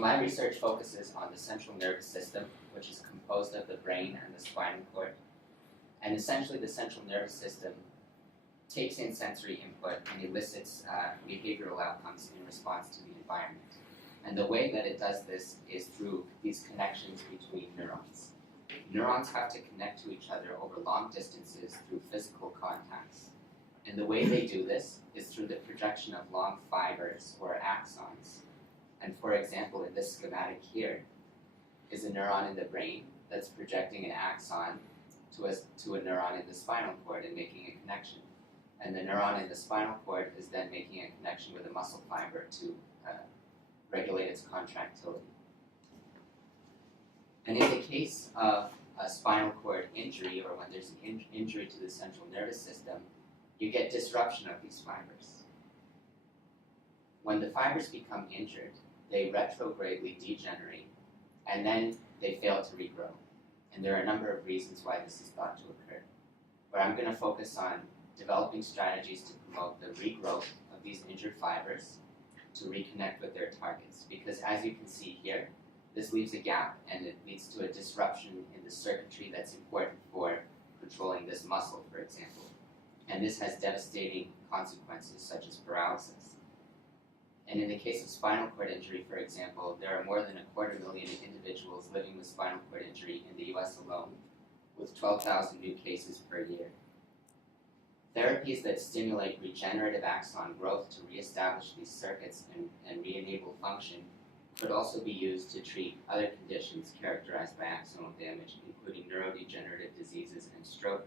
my research focuses on the central nervous system, which is composed of the brain and the spinal cord. And essentially the central nervous system takes in sensory input and elicits behavioral outcomes in response to the environment. And the way that it does this is through these connections between neurons. Neurons have to connect to each other over long distances through physical contacts. And the way they do this is through the projection of long fibers or axons. And for example, in this schematic here is a neuron in the brain that's projecting an axon to a neuron in the spinal cord and making a connection. And the neuron in the spinal cord is then making a connection with a muscle fiber to regulate its contractility. And in the case of a spinal cord injury, or when there's an injury to the central nervous system, you get disruption of these fibers. When the fibers become injured, they retrogradely degenerate, and then they fail to regrow. And there are a number of reasons why this is thought to occur. But I'm going to focus on developing strategies to promote the regrowth of these injured fibers to reconnect with their targets. Because as you can see here, this leaves a gap and it leads to a disruption in the circuitry that's important for controlling this muscle, for example. And this has devastating consequences such as paralysis. And in the case of spinal cord injury, for example, there are more than 250,000 individuals living with spinal cord injury in the US alone, with 12,000 new cases per year. Therapies that stimulate regenerative axon growth to reestablish these circuits and re-enable function could also be used to treat other conditions characterized by axonal damage, including neurodegenerative diseases and stroke.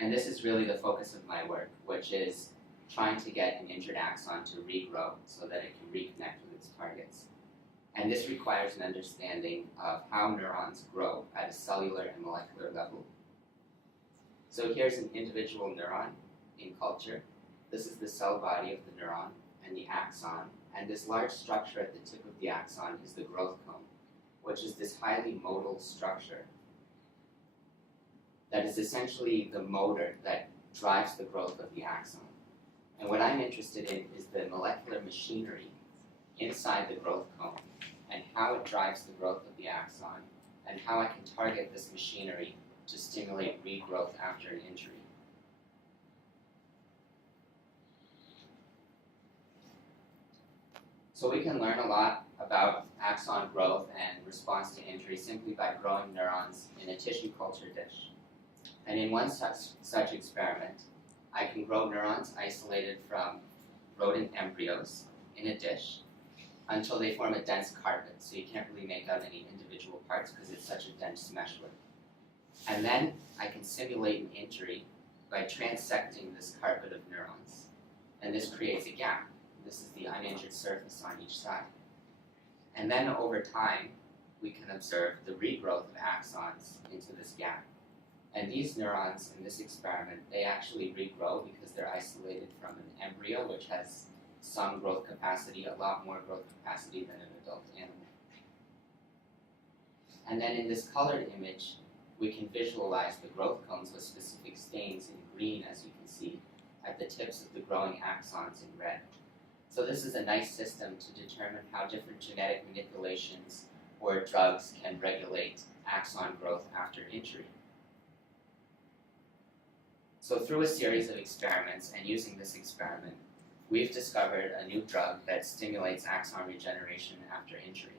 And this is really the focus of my work, which is trying to get an injured axon to regrow so that it can reconnect with its targets. And this requires an understanding of how neurons grow at a cellular and molecular level. So here's an individual neuron in culture. This is the cell body of the neuron and the axon. And this large structure at the tip of the axon is the growth cone, which is this highly modal structure that is essentially the motor that drives the growth of the axon. And what I'm interested in is the molecular machinery inside the growth cone and how it drives the growth of the axon and how I can target this machinery to stimulate regrowth after an injury. So we can learn a lot about axon growth and response to injury simply by growing neurons in a tissue culture dish. And in one such experiment, I can grow neurons isolated from rodent embryos in a dish until they form a dense carpet, so you can't really make out any individual parts because it's such a dense meshwork. And then I can simulate an injury by transecting this carpet of neurons. And this creates a gap. This is the uninjured surface on each side. And then over time, we can observe the regrowth of axons into this gap. And these neurons in this experiment, they actually regrow because they're isolated from an embryo, which has some growth capacity, a lot more growth capacity than an adult animal. And then in this colored image, we can visualize the growth cones with specific stains in green, as you can see, at the tips of the growing axons in red. So this is a nice system to determine how different genetic manipulations or drugs can regulate axon growth after injury. So through a series of experiments and using this experiment, we've discovered a new drug that stimulates axon regeneration after injury.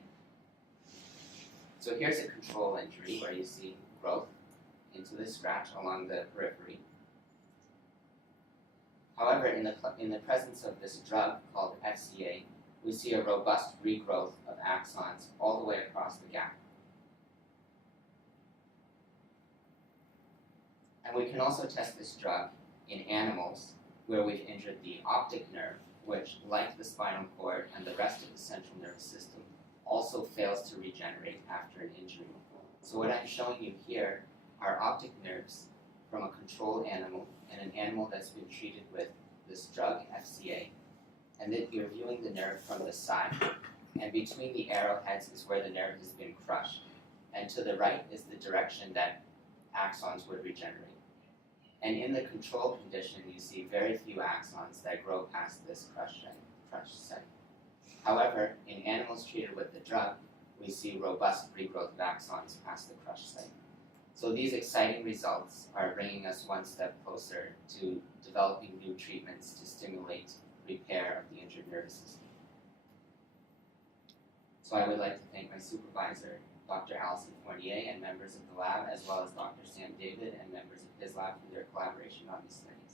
So here's a control injury where you see growth into the scratch along the periphery. However, in the presence of this drug called FCA, we see a robust regrowth of axons all the way across the gap. And we can also test this drug in animals where we've injured the optic nerve, which, like the spinal cord and the rest of the central nervous system, also fails to regenerate after an injury. So what I'm showing you here are optic nerves from a control animal and an animal that's been treated with this drug, FCA. And then you're viewing the nerve from the side, and between the arrowheads is where the nerve has been crushed. And to the right is the direction that axons would regenerate. And in the control condition, you see very few axons that grow past this crushed site. However, in animals treated with the drug, we see robust regrowth of axons past the crush site. So these exciting results are bringing us one step closer to developing new treatments to stimulate repair of the injured nervous system. So I would like to thank my supervisor, Dr. Alison Fournier, and members of the lab, as well as Dr. Sam David and members of his lab for their collaboration on this study.